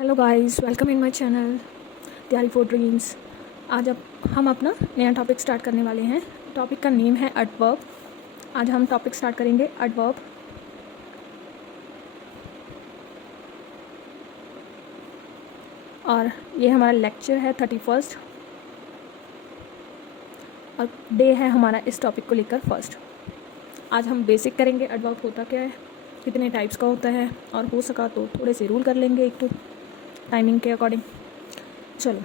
Hello guys, welcome in my channel तैयारी for dreams. आज अब हम अपना नया टॉपिक स्टार्ट करने वाले हैं। टॉपिक का नेम है एडवर्ब। आज हम टॉपिक स्टार्ट करेंगे एडवर्ब। और ये हमारा लेक्चर है 31 और डे है हमारा इस टॉपिक को लेकर फर्स्ट। आज हम बेसिक करेंगे एडवर्ब होता क्या है, कितने टाइप्स का होता है, और हो सका तो थोड़े से रूल कर लेंगे एक तो टाइमिंग के अकॉर्डिंग। चलो,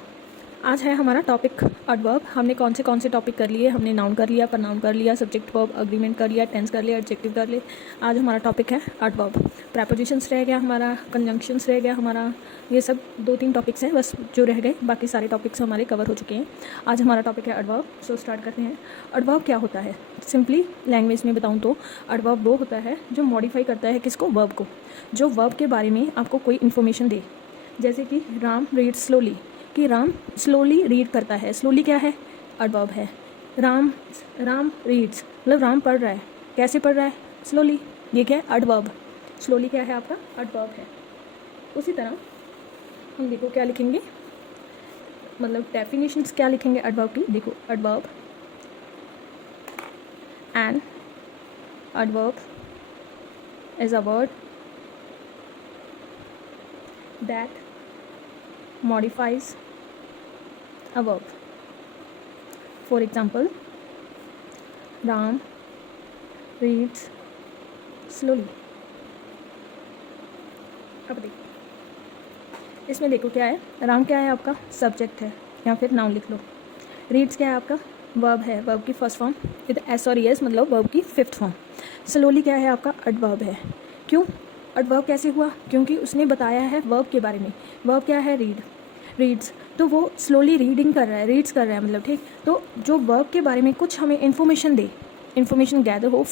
आज है हमारा टॉपिक एडवर्ब। हमने कौन से टॉपिक कर लिए? हमने नाउन कर लिया, प्रनाउन कर लिया, सब्जेक्ट वर्ब अग्रीमेंट कर लिया, टेंस कर लिया, एडजेक्टिव कर लिए। आज हमारा टॉपिक है एडवर्ब। प्रेपोजिशंस रह गया हमारा, कंजंक्शंस रह गया हमारा। ये सब 2-3 टॉपिक्स हैं बस जो रह गए, बाकी सारे टॉपिक्स हमारे कवर हो चुके हैं। आज हमारा टॉपिक है एडवर्ब। सो स्टार्ट करते हैं। एडवर्ब क्या होता है? सिंपली लैंग्वेज में बताऊँ तो एडवर्ब वो होता है जो मॉडिफाई करता है किसको? वर्ब को। जो वर्ब के बारे में आपको कोई इन्फॉर्मेशन दे, जैसे कि राम रीड स्लोली, कि राम स्लोली रीड करता है। स्लोली क्या है? एडवर्ब है। राम रीड्स मतलब राम पढ़ रहा है। कैसे पढ़ रहा है? स्लोली। ये क्या है? एडवर्ब। स्लोली क्या है आपका? एडवर्ब है। उसी तरह हम देखो क्या लिखेंगे, मतलब डेफिनेशंस क्या लिखेंगे एडवर्ब की। देखो, adverb and adverb is a word that modifies a verb. For example, Ram reads slowly. अब देखो, इसमें देखो क्या है। राम क्या है आपका? सब्जेक्ट है या फिर नाउन लिख लो। रीड्स क्या है आपका? वर्ब है। वर्ब की फर्स्ट फॉर्म विद एस और एस, मतलब वर्ब की फिफ्थ फॉर्म। स्लोली क्या है आपका? एडवर्ब है। क्यों एडवर्ब कैसे हुआ? क्योंकि उसने बताया है वर्ब के बारे में। वर्ब क्या है? रीड्स। तो वो स्लोली रीडिंग कर रहा है, रीड्स कर रहा है, मतलब ठीक। तो जो वर्ब के बारे में कुछ हमें इन्फॉर्मेशन दे, इन्फॉर्मेशन गैदर हो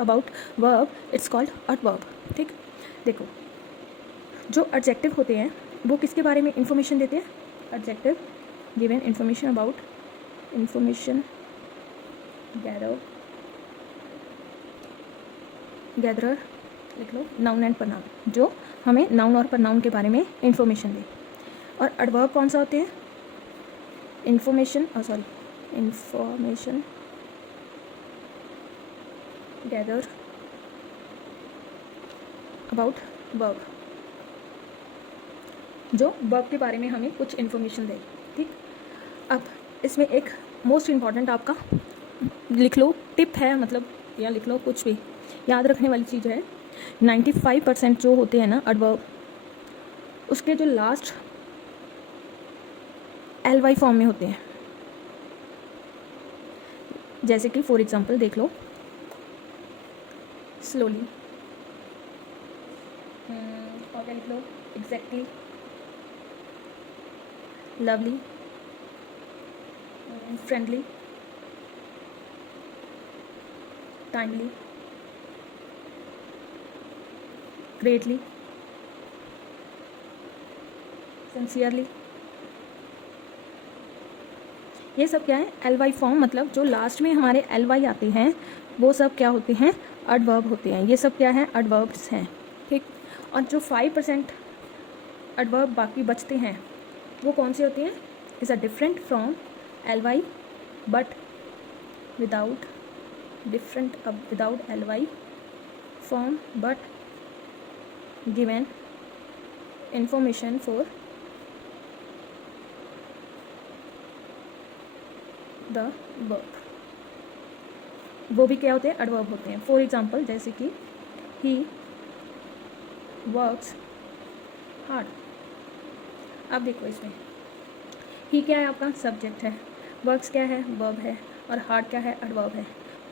about verb, it's called adverb. ठीक। देखो, जो एडजेक्टिव होते हैं वो किसके बारे में इन्फॉर्मेशन देते हैं? Adjective given information about, information gatherer लिख लो, नाउन एंड प्रनाउन, जो हमें नाउन और प्रनाउन के बारे में इन्फॉर्मेशन दे। और एडवर्ब कौन सा होते हैं? इन्फॉर्मेशन गैदर अबाउट वर्ब, जो वर्ब के बारे में हमें कुछ इन्फॉर्मेशन दे। ठीक। अब इसमें एक मोस्ट इम्पॉर्टेंट आपका लिख लो टिप है, मतलब या लिख लो कुछ भी याद रखने वाली चीज़ है। 95% जो होते हैं ना एडवर्ब, उसके जो लास्ट LY फॉर्म में होते हैं। जैसे कि फॉर एग्जांपल देख लो, स्लोली, और क्या लिख लो? Exactly, lovely, friendly, timely, greatly, sincerely. ये सब क्या है? LY फॉर्म, मतलब जो लास्ट में हमारे LY आते हैं वो सब क्या होते हैं? एडवर्ब होते हैं। ये सब क्या है? एडवर्ब्स हैं। ठीक। और जो 5% एडवर्ब बाकी बचते हैं वो कौन से होते हैं? Is a different from LY but without LY form but given information for the verb. वो भी क्या होते हैं? एडवर्ब होते हैं। फॉर एग्जाम्पल जैसे कि ही वर्क्स हार्ड। अब देखो, इसमें ही क्या है आपका? सब्जेक्ट है। वर्क्स क्या है? वर्ब है। और हार्ड क्या है? एडवर्ब है।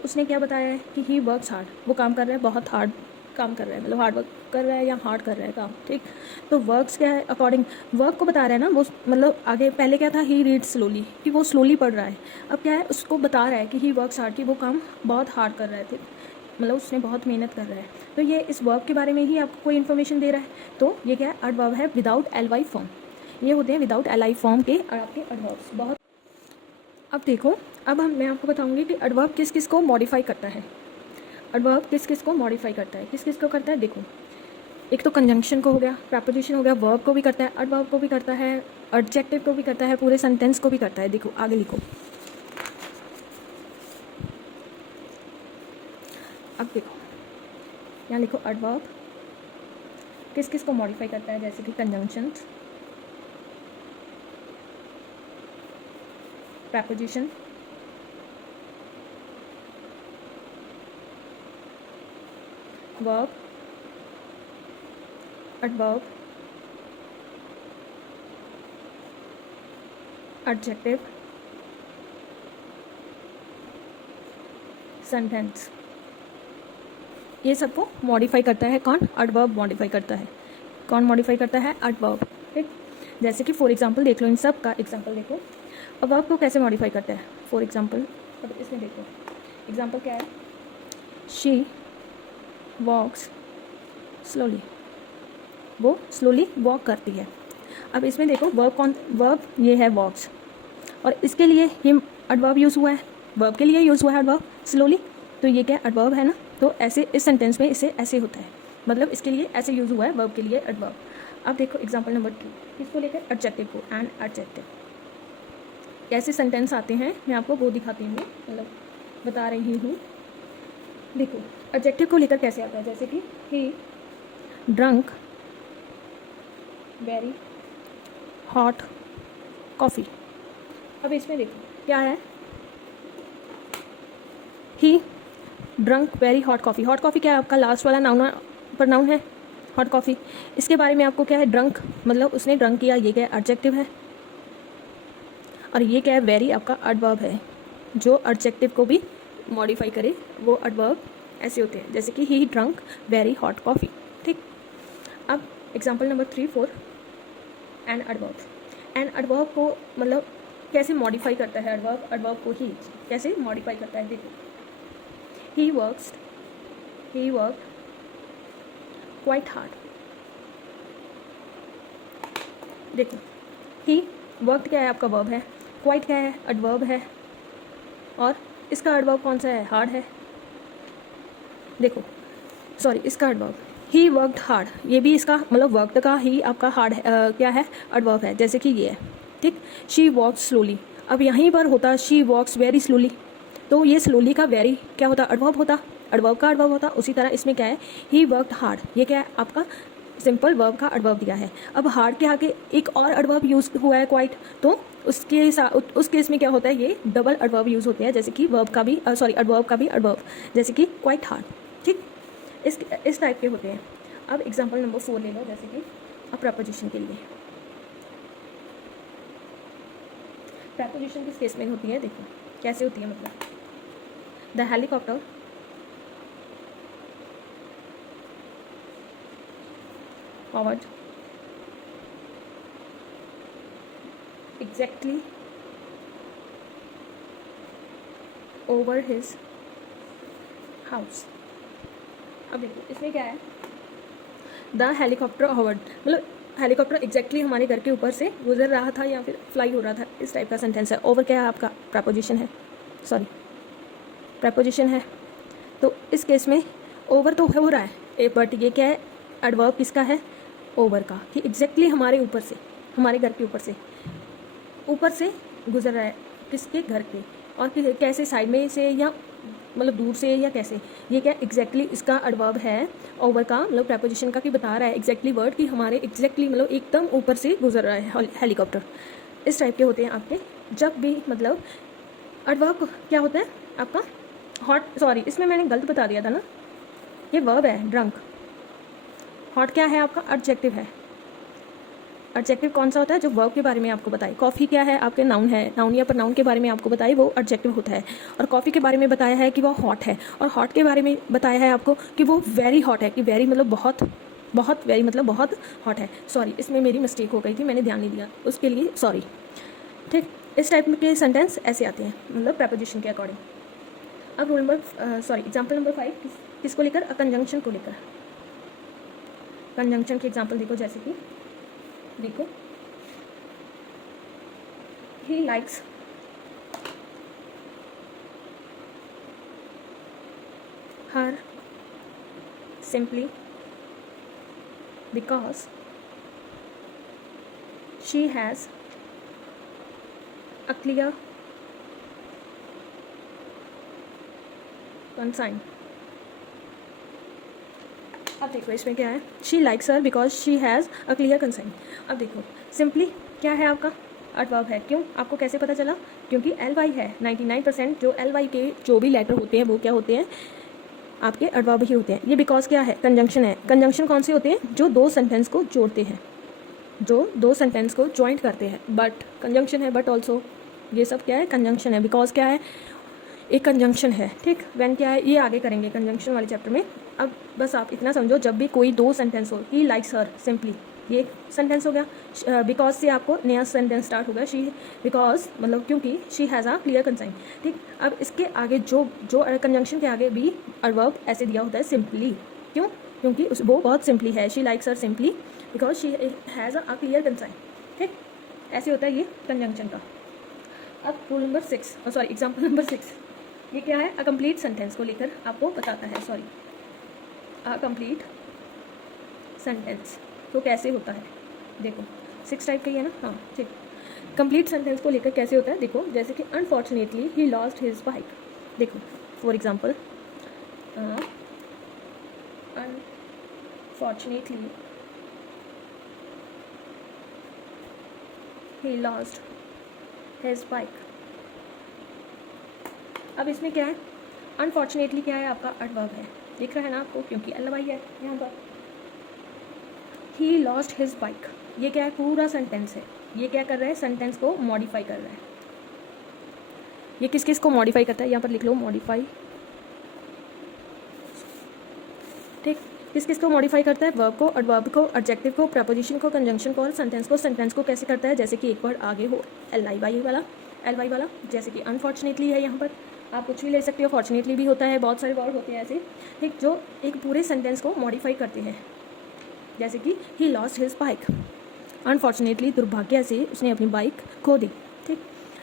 उसने क्या बताया है कि ही वर्क्स हार्ड, वो काम कर रहा है, बहुत हार्ड काम कर रहा है, मतलब हार्ड वर्क कर रहा है या हार्ड कर रहा है काम। ठीक। तो वर्क्स क्या है? अकॉर्डिंग वर्क को बता रहा है ना वो, मतलब आगे पहले क्या था? ही रीड्स स्लोली, कि वो स्लोली पढ़ रहा है। अब क्या है? उसको बता रहा है कि ही वर्क्स हार्ड, कि वो काम बहुत हार्ड कर रहा है। ठीक, मतलब उसने बहुत मेहनत कर रहा है। तो ये इस वर्ब के बारे में ही आपको कोई इन्फॉर्मेशन दे रहा है। तो ये क्या है? एडवर्ब है विदाउट LY फॉर्म। ये होते हैं विदाउट LI फॉर्म के आपके एडवर्ब्स। बहुत। अब देखो, अब मैं आपको बताऊंगी कि एडवर्ब किस किस को मॉडिफाई करता है। एडवर्ब किस किस को मॉडिफाई करता है, किस किस को करता है? देखो, एक तो कंजंक्शन को हो गया, प्रपोजिशन हो गया, वर्ब को भी करता है, एडवर्ब को भी करता है, एडजेक्टिव को भी करता है, पूरे सेंटेंस को भी करता है। देखो आगे लिखो। अब देखो यहाँ लिखो एडवर्ब किस किस को मॉडिफाई करता है, जैसे कि conjunction, preposition, verb, adverb, adjective, sentence, ये सबको मॉडिफाई करता है कौन? एडवर्ब मॉडिफाई करता है। कौन मॉडिफाई करता है? एडवर्ब। ठीक, जैसे कि फॉर एग्जांपल देख लो, इन सब का एग्जांपल देखो। अब वर्ब को कैसे मॉडिफाई करता है? फॉर एग्जांपल अब इसमें देखो, एग्जांपल क्या है? शी वॉक्स स्लोली, वो स्लोली वॉक करती है। अब इसमें देखो वर्ब कौन? वर्ब ये है वॉक्स, और इसके लिए ये एडवर्ब यूज़ हुआ है, वर्ब के लिए यूज़ हुआ है एडवर्ब स्लोली, तो ये क्या एडवर्ब है ना। तो ऐसे इस सेंटेंस में इसे ऐसे होता है, मतलब इसके लिए ऐसे यूज़ हुआ है वर्ब के लिए एडवर्ब। अब देखो एग्जांपल नंबर 2, किसको लेकर? एडजेक्टिव को। एंड एडजेक्टिव कैसे सेंटेंस आते हैं मैं आपको वो दिखाती हूँ, मतलब बता रही हूँ। देखो एडजेक्टिव को लेकर कैसे आता है, जैसे कि he drunk very hot coffee. अब इसमें देखो क्या है? He drunk very hot coffee. Hot coffee क्या है? आपका लास्ट वाला नाउन प्रोनाउन है हॉट कॉफ़ी। इसके बारे में आपको क्या है? ड्रंक, मतलब उसने ड्रंक किया, ये क्या है? एडजेक्टिव है। और ये क्या है? वेरी आपका एडवर्ब है, जो एडजेक्टिव को भी मॉडिफाई करे वो एडवर्ब ऐसे होते हैं, जैसे कि he drunk very hot coffee. ठीक, अब example number 3, 4, and adverb. And adverb को मतलब कैसे मॉडिफाई करता है एडवर्ब? एडवर्ब को ही कैसे मॉडिफाई करता है? देखो, ही वर्क क्वाइट हार्ड। देखो ही वर्क क्या है? आपका वर्ब है, क्वाइट क्या है? एडवर्ब है, और इसका एडवर्ब कौन सा है? हार्ड है। देखो सॉरी, इसका एडवर्ब ही वर्कड हार्ड, ये भी इसका मतलब वर्कड का ही आपका हार्ड क्या है? एडवर्ब है, जैसे कि ये है। ठीक, शी वॉक्स स्लोली, अब यहीं पर होता शी वॉक्स वेरी स्लोली, तो ये स्लोली का वेरी क्या होता? एडवर्ब होता, एडवर्ब का एडवर्ब होता। उसी तरह इसमें क्या है? ही वर्कड हार्ड, ये क्या है? आपका सिंपल वर्ब का एडवर्ब दिया है। अब हार्ड के आगे एक और एडवर्ब यूज हुआ है क्वाइट, तो उसके साथ उस केस में क्या होता है? ये डबल एडवर्ब यूज होते हैं, जैसे कि वर्ब का भी सॉरी एडवर्ब का भी एडवर्ब, जैसे कि क्वाइट हार्ड। ठीक, इस टाइप के होते हैं। अब एग्जांपल नंबर 4 ले लो, जैसे कि अब प्रपोजिशन के लिए। प्रपोजिशन किस केस में होती है? देखो कैसे होती है, मतलब the helicopter hovered exactly over his house। अब देखो इसमें क्या है? द हेलीकॉप्टर hovered, मतलब हेलीकॉप्टर एग्जैक्टली हमारे घर के ऊपर से गुजर रहा था या फिर फ्लाई हो रहा था, इस टाइप का सेंटेंस है। ओवर क्या है? आपका प्रपोजिशन है, सॉरी प्रपोजिशन है। तो इस केस में ओवर तो हो रहा है, बट ये क्या है? एडवर्ब किसका है? ओवर का, कि एग्जैक्टली हमारे ऊपर से, हमारे घर के ऊपर से गुजर रहा है, किसके? घर के। और कैसे? साइड में से या मतलब दूर से या कैसे? ये क्या एग्जैक्टली इसका एडवर्ब है ओवर का, मतलब प्रपोजिशन का, कि बता रहा है एग्जैक्टली वर्ड कि हमारे एग्जैक्टली मतलब एकदम ऊपर से गुजर रहा है हेलीकॉप्टर। इस टाइप के होते हैं आपके, जब भी मतलब एडवर्ब क्या होता है आपका? हॉट, सॉरी इसमें मैंने गलत बता दिया था ना, ये वर्ब है ड्रंक। हॉट क्या है? आपका एडजेक्टिव है। एडजेक्टिव कौन सा होता है? जो वर्ब के बारे में आपको बताए। कॉफ़ी क्या है? आपके नाउन है, नाउन या प्रनाउन के बारे में आपको बताए, वो एडजेक्टिव होता है। और कॉफ़ी के बारे में बताया है कि वो हॉट है, और हॉट के बारे में बताया है आपको कि वो वेरी हॉट है, कि वेरी मतलब बहुत, बहुत वेरी मतलब बहुत हॉट है। सॉरी इसमें मेरी मिस्टेक हो गई थी, मैंने ध्यान नहीं दिया, उसके लिए सॉरी। ठीक, इस टाइप के सेंटेंस ऐसे आते हैं, मतलब प्रपोजिशन के अकॉर्डिंग। अब rule number sorry example number 5 किसको लेकर? कंजंक्शन को लेकर। कंजंक्शन के एग्जाम्पल देखो, जैसे कि देखो he likes her simply because she has a clear consign. अब देखो इसमें क्या है, she likes her because she has a clear consign. अब देखो सिंपली क्या है आपका एडवर्ब है। क्यों, आपको कैसे पता चला? क्योंकि एल वाई है। 99% जो एल वाई के जो भी लेटर होते हैं वो क्या होते हैं, आपके एडवर्ब ही होते हैं। ये बिकॉज क्या है, कंजंक्शन है। कंजंक्शन कौन से होते हैं? जो दो सेंटेंस को जोड़ते हैं, जो दो सेंटेंस को ज्वाइंट करते हैं। बट कंजंक्शन है, बट ऑल्सो, ये सब क्या है, कंजंक्शन है। बिकॉज क्या है, एक कंजंक्शन है। ठीक, व्हेन क्या है, ये आगे करेंगे कंजंक्शन वाले चैप्टर में। अब बस आप इतना समझो, जब भी कोई दो सेंटेंस हो, ही लाइक्स हर, सिंपली ये एक सेंटेंस हो गया। बिकॉज से आपको नया सेंटेंस स्टार्ट होगा। शी बिकॉज मतलब क्योंकि she has a clear consign. ठीक, अब इसके आगे जो जो कंजंक्शन के आगे भी एडवर्ब ऐसे दिया होता है सिंपली। क्यों? क्योंकि वो बहुत सिंपली है। She likes her simply because she has a clear consign. ठीक, ऐसे होता है ये कंजंक्शन का। अब rule number 6, sorry example number 6, ये क्या है, अ कंप्लीट सेंटेंस को लेकर आपको बताता है। सॉरी, अ कंप्लीट सेंटेंस तो कैसे होता है, देखो 6 टाइप का ही है ना। हाँ ठीक, कंप्लीट सेंटेंस को लेकर कैसे होता है, देखो जैसे कि unfortunately he lost his bike. देखो for example, unfortunately he lost his bike. अब इसमें क्या है, अनफॉर्चुनेटली क्या है, आपका एडवर्ब है। दिख रहा है ना आपको, क्योंकि एल वाई है यहाँ पर। ही लॉस्ट हिज बाइक, ये क्या है, पूरा सेंटेंस है। ये क्या कर रहा है, सेंटेंस को मॉडिफाई कर रहा है। ये किस किस को मॉडिफाई करता है, यहाँ पर लिख लो मॉडिफाई। ठीक, किस किस को मॉडिफाई करता है, वर्ब को, एडवर्ब को, एडजेक्टिव को, प्रपोजिशन को, कंजंक्शन को और सेंटेंस को। सेंटेंस को कैसे करता है, जैसे कि एक वर्ड आगे हो एल वाई वाला, जैसे कि अनफॉर्चुनेटली है यहाँ पर, आप कुछ भी ले सकते हो, फॉर्चुनेटली भी होता है, बहुत सारे वर्ड होते हैं ऐसे। ठीक, जो एक पूरे सेंटेंस को मॉडिफाई करते हैं। जैसे कि ही लॉस्ट हिज बाइक, अनफॉर्चुनेटली दुर्भाग्य से उसने अपनी बाइक खो दी। ठीक,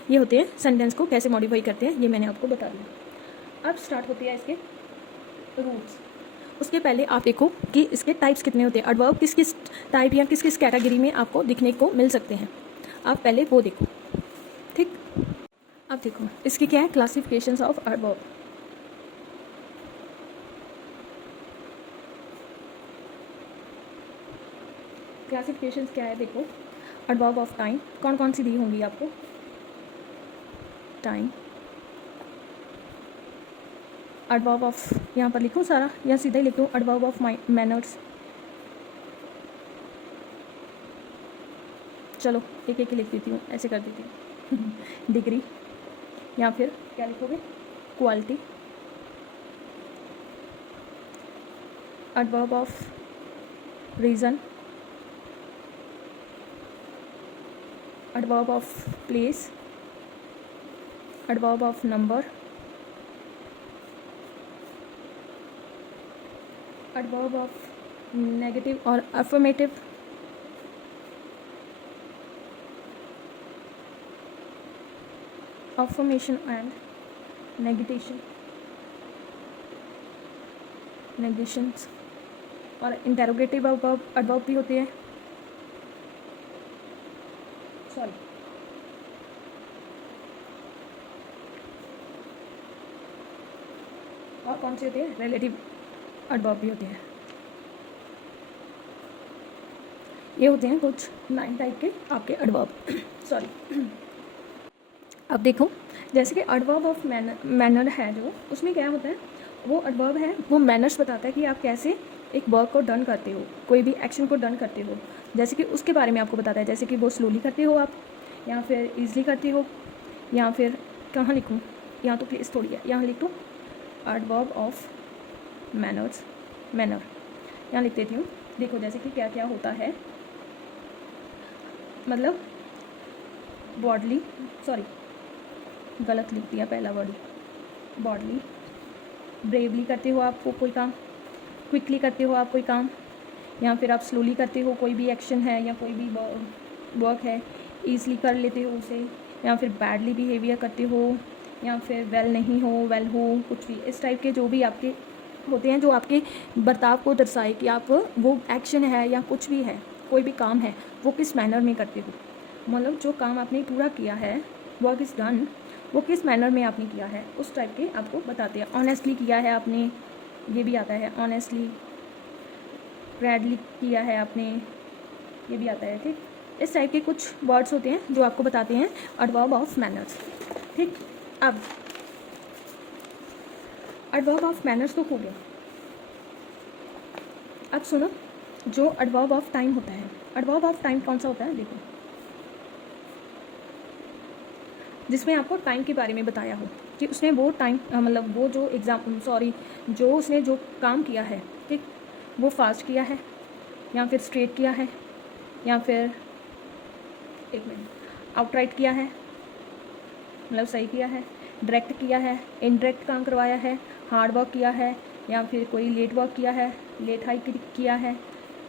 ये होते हैं सेंटेंस को कैसे मॉडिफाई करते हैं, ये मैंने आपको बता दिया। अब स्टार्ट होती है इसके रूल्स। उसके पहले आप देखो कि इसके टाइप्स कितने होते हैं, एडवर्ब किस किस टाइप या किस किस कैटेगरी में आपको दिखने को मिल सकते हैं, आप पहले वो देखो। ठीक, अब देखो इसकी क्या है, क्लासिफिकेशंस ऑफ एडवर्ब। क्लासिफिकेशंस क्या है, देखो एडवर्ब ऑफ टाइम कौन कौन सी दी होंगी आपको, टाइम, एडवर्ब ऑफ, यहाँ पर लिखूँ सारा या सीधा ही लिख दूँ, एडवर्ब ऑफ मैनर्स। चलो एक एक लिख देती हूँ, ऐसे कर देती हूँ डिग्री, या फिर क्या लिखोगे, quality, adverb of reason, adverb of place, adverb of number, adverb of negative और अफर्मेटिव, अफर्मेशन एंड नेगेशंस, और इंटेरोगेटिव एडवर्ब भी होते हैं। सॉरी, और कौन से होते हैं, रिलेटिव एडवर्ब भी होते हैं। ये होते हैं कुछ 9 टाइप के आपके एडवर्ब सॉरी। अब देखो जैसे कि एडवर्ब ऑफ मैनर है, जो उसमें क्या होता है, वो एडवर्ब है, वो मैनर्स बताता है कि आप कैसे एक वर्क को डन करते हो, कोई भी एक्शन को डन करते हो, जैसे कि उसके बारे में आपको बताता है। जैसे कि वो स्लोली करते हो आप, या फिर ईजिली करते हो, या फिर कहाँ लिखूँ, यहाँ तो प्लेस थोड़ी है, यहाँ लिख दूँ एडवर्ब ऑफ मैनर, यहाँ लिख देती हूँ। देखो जैसे कि क्या क्या होता है, मतलब बॉडली, सॉरी गलत लिख दिया पहला वर्ड, बॉडली, ब्रेवली करते हो आप कोई काम, क्विकली करते हो आप कोई काम, या फिर आप स्लोली करते हो, कोई भी एक्शन है या कोई भी वर्क है, ईजली कर लेते हो उसे, या फिर बैडली बिहेवियर करते हो, या फिर वेल नहीं हो, वेल हो, कुछ भी इस टाइप के जो भी आपके होते हैं जो आपके बर्ताव को दर्शाए कि आप वो एक्शन है या कुछ भी है, कोई भी काम है, वो किस मैनर में करते हो। मतलब जो काम आपने पूरा किया है, वर्क इज़ डन, वो किस मैनर में आपने किया है, उस टाइप के आपको बताते हैं। ऑनेस्टली किया है आपने, ये भी आता है। ऑनेस्टली, प्रैडली किया है आपने, ये भी आता है। ठीक, इस टाइप के कुछ वर्ड्स होते हैं जो आपको बताते हैं एडवर्ब ऑफ मैनर्स। ठीक, अब एडवर्ब ऑफ मैनर्स तो हो गया। अब सुनो, जो एडवर्ब ऑफ टाइम होता है, एडवर्ब ऑफ टाइम कौन सा होता है, देखो, जिसमें आपको टाइम के बारे में बताया हो कि उसने वो टाइम मतलब वो जो जो उसने जो काम किया है, ठीक, वो फास्ट किया है या फिर स्ट्रेट किया है या फिर एक मिनट आउटराइट किया है, मतलब सही किया है, डायरेक्ट किया है, इनडायरेक्ट काम करवाया है, हार्ड वर्क किया है या फिर कोई लेट वर्क किया है, लेट हाई किया है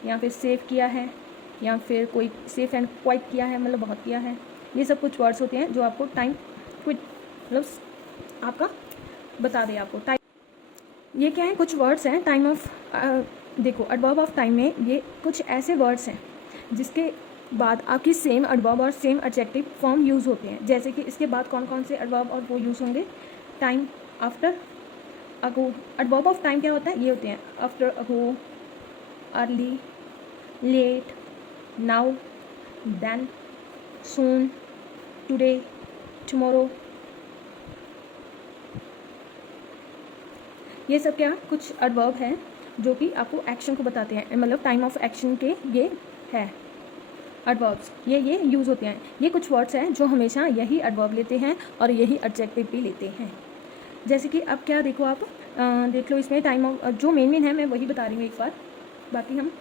या फिर सेव किया है या फिर कोई सेफ एंड क्वाइट किया है, मतलब बहुत किया है। ये सब कुछ वर्ड्स होते हैं जो आपको टाइम क्विट मतलब आपका बता दें आपको टाइम। ये क्या है, कुछ वर्ड्स हैं टाइम ऑफ देखो एडवर्ब ऑफ टाइम में ये कुछ ऐसे वर्ड्स हैं जिसके बाद आपकी सेम एडवर्ब और सेम एडजेक्टिव फॉर्म यूज़ होते हैं। जैसे कि इसके बाद कौन कौन से एडवर्ब और वो यूज़ होंगे, time, after, ago. Adverb of time क्या होता है, ये होते हैं आफ्टर, अगो, अर्ली, लेट, नाउ, देन, सून, टुडे, टुमारो। ये सब क्या कुछ एडवर्ब हैं जो कि आपको एक्शन को बताते हैं, मतलब टाइम ऑफ एक्शन के ये है एडवर्ब्स, ये यूज़ होते हैं। ये कुछ वर्ड्स हैं जो हमेशा यही एडवर्ब लेते हैं और यही एडजेक्टिव भी लेते हैं। जैसे कि अब क्या देखो आप देख लो, इसमें टाइम ऑफ जो मेन है मैं वही बता रही हूँ एक बार, बाकी हम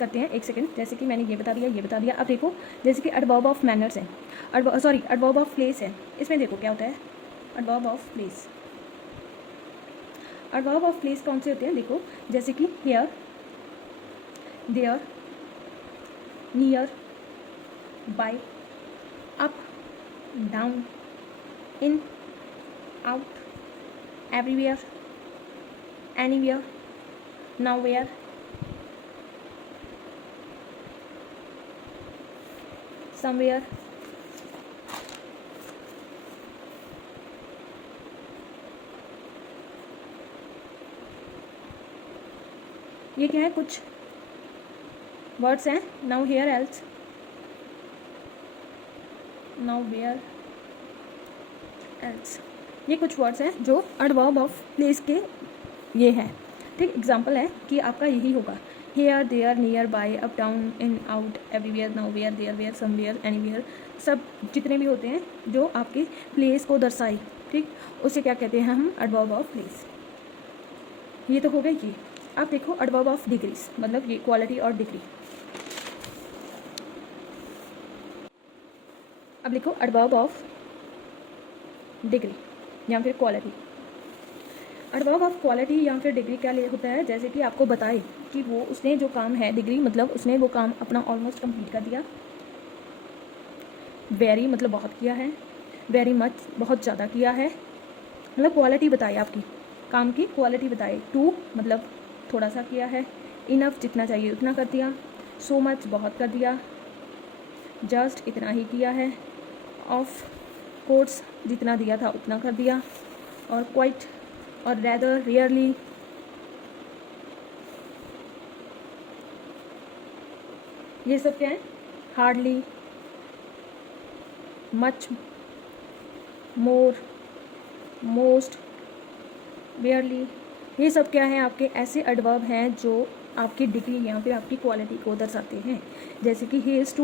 करते हैं एक सेकंड। जैसे कि मैंने ये बता दिया। अब देखो, जैसे कि एडवर्ब ऑफ मैनर्स है, एडवर्ब ऑफ प्लेस है। इसमें देखो क्या होता है, adverb of place. Adverb of place कौन से होते हैं, देखो, जैसे कि here, there, near, by, up, down, in, out, everywhere, anywhere, nowhere, somewhere. ये क्या है, कुछ वर्ड्स हैं, now, here, else, now, where, else. ये कुछ वर्ड्स हैं जो एडवर्ब ऑफ प्लेस के ये हैं। ठीक, एग्जांपल है कि आपका यही होगा, here, there, near, by, up, down, in, out, everywhere, now where, there where, somewhere, anywhere. सब जितने भी होते हैं जो आपके प्लेस को दर्शाए, ठीक, उसे क्या कहते हैं हम, एडवर्ब ऑफ प्लेस। ये तो हो गई ये। अब देखो एडवर्ब ऑफ डिग्रीज, मतलब ये क्वालिटी और डिग्री। अब लिखो एडवर्ब ऑफ डिग्री या फिर क्वालिटी। एडवर्ब ऑफ क्वालिटी या फिर डिग्री क्या होता है, जैसे कि आपको बताए कि वो उसने जो काम है, डिग्री मतलब उसने वो काम अपना ऑलमोस्ट कंप्लीट कर दिया, वेरी मतलब बहुत किया है, वेरी मच बहुत ज़्यादा किया है, मतलब क्वालिटी बताए आपकी काम की क्वालिटी बताए। टू मतलब थोड़ा सा किया है, इनफ जितना चाहिए उतना कर दिया, सो मच बहुत कर दिया, जस्ट इतना ही किया है, ऑफ कोर्स जितना दिया था उतना कर दिया, और क्वाइट और रैदर, रियरली। ये सब क्या है, हार्डली, मच, मोर, मोस्ट, वेयरली। ये सब क्या है, आपके ऐसे एडवर्ब हैं जो आपकी डिग्री या फिर आपकी क्वालिटी को दर्शाते हैं। जैसे कि he is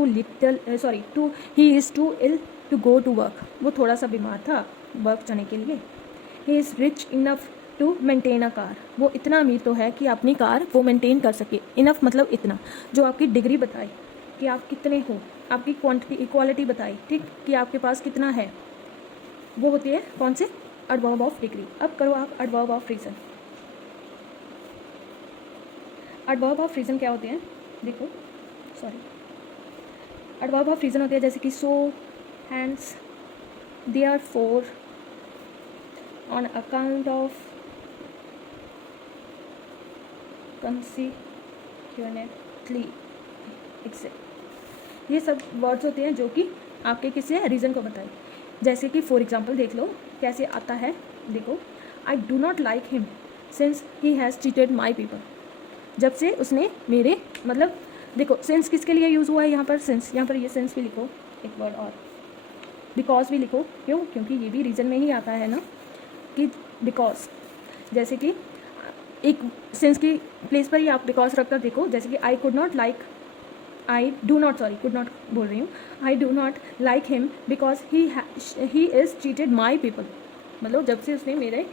too ill to go to work, वो थोड़ा सा बीमार था वर्क जाने के लिए। He is rich enough to maintain a car, वो इतना अमीर तो है कि अपनी कार वो मेंटेन कर सके। इनफ मतलब इतना, जो आपकी डिग्री बताए कि आप कितने हो, आपकी क्वांटिटी इक्वालिटी बताई, ठीक, कि आपके पास कितना है, वो होती है कौन से, एडवर्ब ऑफ डिग्री। अब करो आप adverb of reason. Adverb of reason क्या होते हैं, देखो, एडवर्ब ऑफ रीज़न होते हैं जैसे कि so, hence, therefore, on account of, consequently except, ये सब वर्ड्स होते हैं जो कि आपके किसी रीज़न को बताए। जैसे कि फॉर एग्जांपल देख लो कैसे आता है, देखो आई do not like him since he has cheated my people, जब से उसने मेरे, मतलब देखो सिंस किसके लिए यूज़ हुआ है यहाँ पर, सिंस, यहाँ पर ये सिंस भी लिखो एक वर्ड, और बिकॉज भी लिखो, क्यों, क्योंकि ये भी रीज़न में ही आता है ना कि बिकॉज, जैसे कि एक सिंस की प्लेस पर ही आप बिकॉज रख कर देखो, जैसे कि I could not like, I do not, sorry could not बोल रही हूँ, आई do not like him because he is cheated my people, मतलब जब से उसने मेरे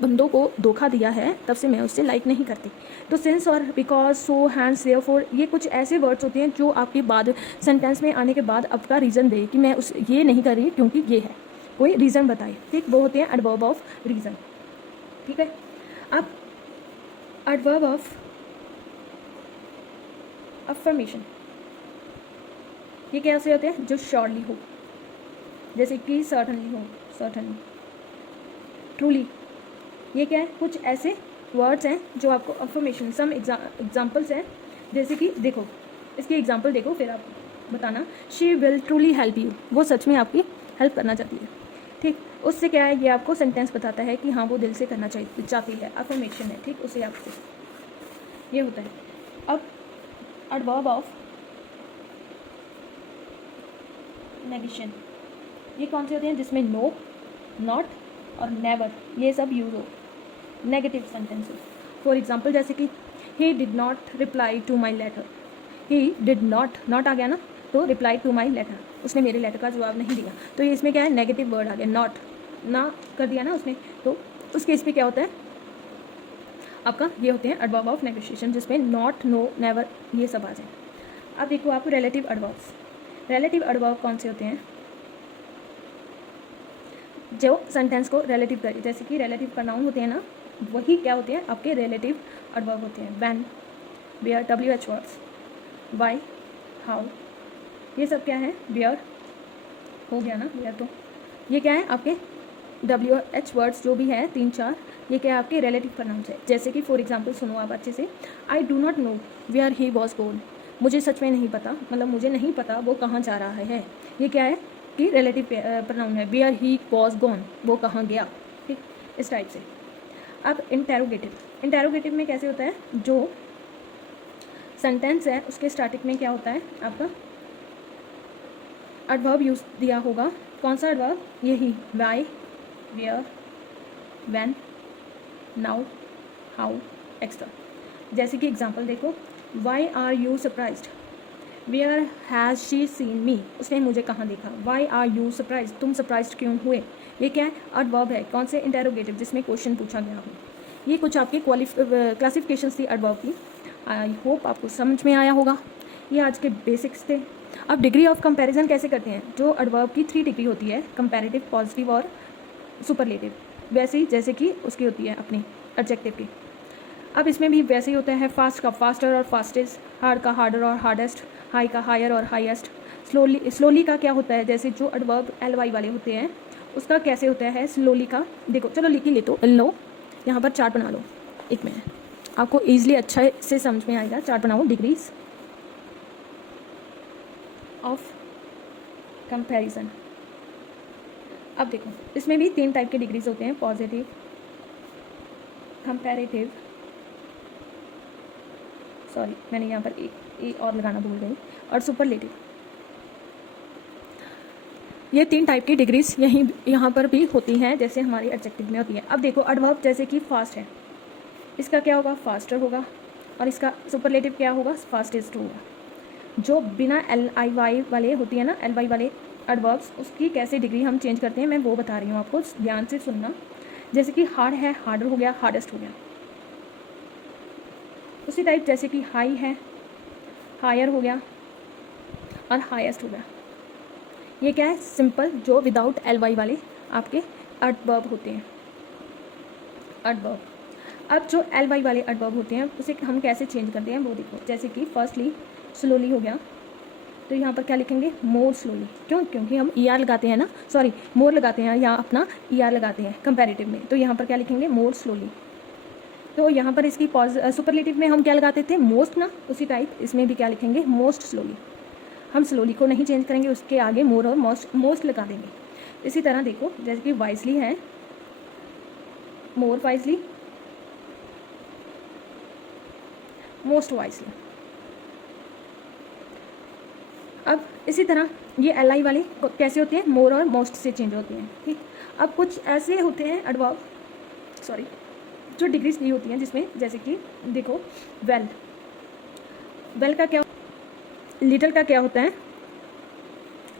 बंदों को धोखा दिया है तब से मैं उससे लाइक नहीं करती। तो सिंस और बिकॉज, सो, हैंस, देयरफॉर, ये कुछ ऐसे वर्ड्स होते हैं जो आपके बाद सेंटेंस में आने के बाद आपका रीज़न दे कि मैं उस ये नहीं कर रही क्योंकि ये है, कोई रीज़न बताए, ठीक, वो होते हैं एडवर्ब ऑफ रीज़न। ठीक है, अब एडवर्ब ऑफ अफर्मेशन, ये कैसे होते हैं, जो श्योरली हो, जैसे कि सर्टनली हो, सर्टनली, ट्रूली, ये क्या है, कुछ ऐसे वर्ड्स हैं जो आपको अफर्मेशन, सम एग्जाम्पल्स हैं, जैसे कि देखो इसकी एग्जाम्पल देखो फिर आप बताना, she will truly help you, वो सच में आपकी हेल्प करना चाहती है, ठीक, उससे क्या है, ये आपको सेंटेंस बताता है कि हाँ वो दिल से करना चाहती है, अफर्मेशन है, ठीक, उससे आपको ये होता है। अब एडवर्ब ऑफ नेगेशन, ये कौन से होते हैं, जिसमें नो, नॉट और नेवर ये सब यूज़ हो, नेगेटिव सेंटेंसेस। फॉर एग्जांपल जैसे कि he did not reply to my letter, he did not आ गया ना, तो रिप्लाई टू माई लेटर, उसने मेरे लेटर का जवाब नहीं दिया, तो ये इसमें क्या है, नेगेटिव वर्ड आ गया, नॉट, ना कर दिया ना उसने, तो उस केस में क्या होता है आपका, ये होते हैं एडवर्ब ऑफ नेगोशिएशन, जिसमें नॉट, नो, नेवर ये सब आ जाए। अब देखो आप रिलेटिव एडवर्ब्स, रिलेटिव एडवर्ब कौन से होते हैं, जो सेंटेंस को रिलेटिव करे, जैसे कि रिलेटिव प्रोनाउन होते हैं ना, वही क्या होते हैं आपके रिलेटिव एडवर्ब होते हैं, when, where, WH words, why, how, ये सब क्या है, वेयर हो गया ना, वेयर, तो ये क्या है आपके WH वर्ड्स जो भी है 3-4, ये क्या है आपके रिलेटिव प्रोनाउंस है। जैसे कि फॉर एग्जांपल सुनो आप अच्छे से, I do not know where he was gone, मुझे सच में नहीं पता, मतलब मुझे नहीं पता वो कहाँ जा रहा है, ये क्या है कि रिलेटिव प्रोनाउन है, वेयर ही वॉज गॉन, वो कहाँ गया, ठीक, इस टाइप से। अब इंटेरोगेटिव, इंटेरोगेटिव में कैसे होता है, जो सेंटेंस है उसके स्टार्टिंग में क्या होता है आपका एडवर्ब यूज दिया होगा, कौन सा एडवर्ब, यही, why, where, when, now, how, extra. जैसे कि एग्जांपल देखो, why are you surprised, where has she seen me, उसने मुझे कहाँ देखा, वाई आर यू सरप्राइज, तुम सरप्राइज क्यों हुए, ये क्या है एडवर्ब है, कौन से, इंटेरोगेटिव, जिसमें क्वेश्चन पूछा गया हो। ये कुछ आपकी क्लासिफिकेशंस थी एडवर्ब की, आई होप आपको समझ में आया होगा। ये आज के बेसिक्स थे। अब डिग्री ऑफ कंपैरिजन कैसे करते हैं, जो एडवर्ब की 3 डिग्री होती है, कंपैरेटिव, पॉजिटिव और सुपरलेटिव, वैसे ही जैसे कि उसकी होती है अपनी एडजेक्टिव की। अब इसमें भी वैसे ही होता है, फास्ट का फास्टर और फास्टेस्ट, हार्ड का हार्डर और हार्डेस्ट, हाई का हायर और हाईएस्ट, स्लोली का क्या होता है, जैसे जो एडवर्ब LY वाले होते हैं उसका कैसे होता है स्लोली का, देखो चलो लिख ही लो, यहाँ पर चार्ट बना लो, एक मिनट आपको ईजिली अच्छा से समझ में आएगा, चार्ट बनाओ, डिग्रीज ऑफ कंपैरिजन। अब देखो इसमें भी 3 टाइप के डिग्रीज होते हैं, पॉजिटिव, कंपैरेटिव, सॉरी मैंने यहाँ पर एक और लगाना भूल गई, और सुपरलेटिव। ये 3 टाइप की डिग्रीज यहाँ पर भी होती हैं, जैसे हमारी एडजेक्टिव में होती है। अब देखो एडवर्ब जैसे कि फास्ट है, इसका क्या होगा, फास्टर होगा, और इसका सुपरलेटिव क्या होगा, फास्टेस्ट होगा। जो बिना LIY वाले होती है ना, LY वाले एडवर्ब्स, उसकी कैसे डिग्री हम चेंज करते हैं मैं वो बता रही हूँ आपको, ध्यान से सुनना। जैसे कि हार्ड है, हार्डर हो गया, हार्डेस्ट हो गया। उसी टाइप जैसे कि हाई है, हायर हो गया, और हाईएस्ट हो गया। ये क्या है, सिंपल, जो विदाउट LY वाले आपके एडवर्ब होते हैं, एडवर्ब। अब जो LY वाले एडवर्ब होते हैं उसे हम कैसे चेंज करते हैं वो देखो। जैसे कि फर्स्टली स्लोली हो गया, तो यहाँ पर क्या लिखेंगे, मोर स्लोली, क्यों, क्योंकि हम ER लगाते हैं ना, सॉरी मोर लगाते हैं या अपना ER लगाते हैं कंपैरेटिव में, तो यहाँ पर क्या लिखेंगे, मोर स्लोली। तो यहाँ पर इसकी सुपरलेटिव में हम क्या लगाते थे, मोस्ट ना, उसी टाइप इसमें भी क्या लिखेंगे, मोस्ट स्लोली। हम स्लोली को नहीं चेंज करेंगे, उसके आगे मोर और मोस्ट लगा देंगे। इसी तरह देखो, जैसे कि वाइजली है, मोर वाइजली, मोस्ट वाइजली। अब इसी तरह ये LI वाले कैसे होते हैं, मोर और मोस्ट से चेंज होते हैं, ठीक। अब कुछ ऐसे होते हैं एडवर्ब, सॉरी, जो डिग्रीज दी होती हैं, जिसमें जैसे कि देखो वेल का क्या, लिटिल का क्या होता है,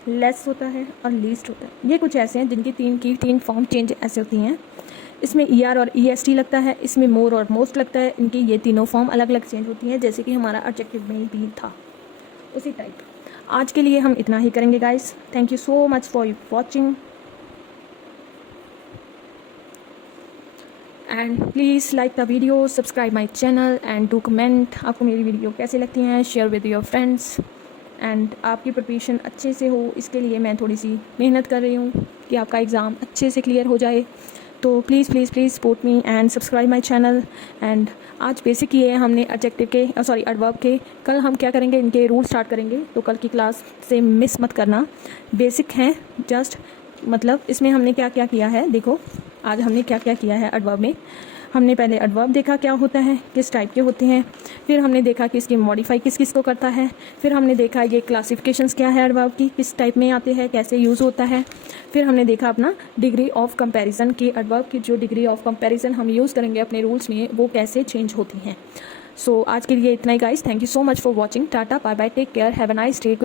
लेस होता है और लीस्ट होता है। ये कुछ ऐसे हैं जिनकी तीन फॉर्म चेंज ऐसे होती हैं। इसमें ER और EST लगता है, इसमें मोर और मोस्ट लगता है। इनकी ये तीनों फॉर्म अलग अलग चेंज होती हैं, जैसे कि हमारा एडजेक्टिव में भी था, उसी टाइप। आज के लिए हम इतना ही करेंगे guys. Thank you so much for watching and please like the video, subscribe my channel and do comment आपको मेरी वीडियो कैसी लगती हैं, share with your friends. And आपकी प्रिपरेशन अच्छे से हो, इसके लिए मैं थोड़ी सी मेहनत कर रही हूँ कि आपका एग्ज़ाम अच्छे से क्लियर हो जाए। तो please please please support me and subscribe my channel. And आज बेसिक किए हैं हमने एडजेक्टिव के, सॉरी एडवर्ब के। कल हम क्या करेंगे, इनके रूल स्टार्ट करेंगे, तो कल की क्लास से मिस मत करना। बेसिक हैं जस्ट, मतलब इसमें हमने क्या क्या किया है, देखो आज हमने क्या क्या किया है एडवर्ब में। हमने पहले एडवर्ब देखा क्या होता है, किस टाइप के होते हैं, फिर हमने देखा कि इसकी मॉडिफाई किस किस को करता है, फिर हमने देखा ये क्लासिफिकेशंस क्या है एडवर्ब की, किस टाइप में आते हैं, कैसे यूज़ होता है। फिर हमने देखा अपना डिग्री ऑफ कंपैरिजन की, एडवर्ब की जो डिग्री ऑफ कंपैरिजन हम यूज़ करेंगे अपने रूल्स में, वो कैसे चेंज होती हैं। सो आज के लिए इतना ही guys. Thank you so much for watching. Tata, bye bye, take care, have a nice day.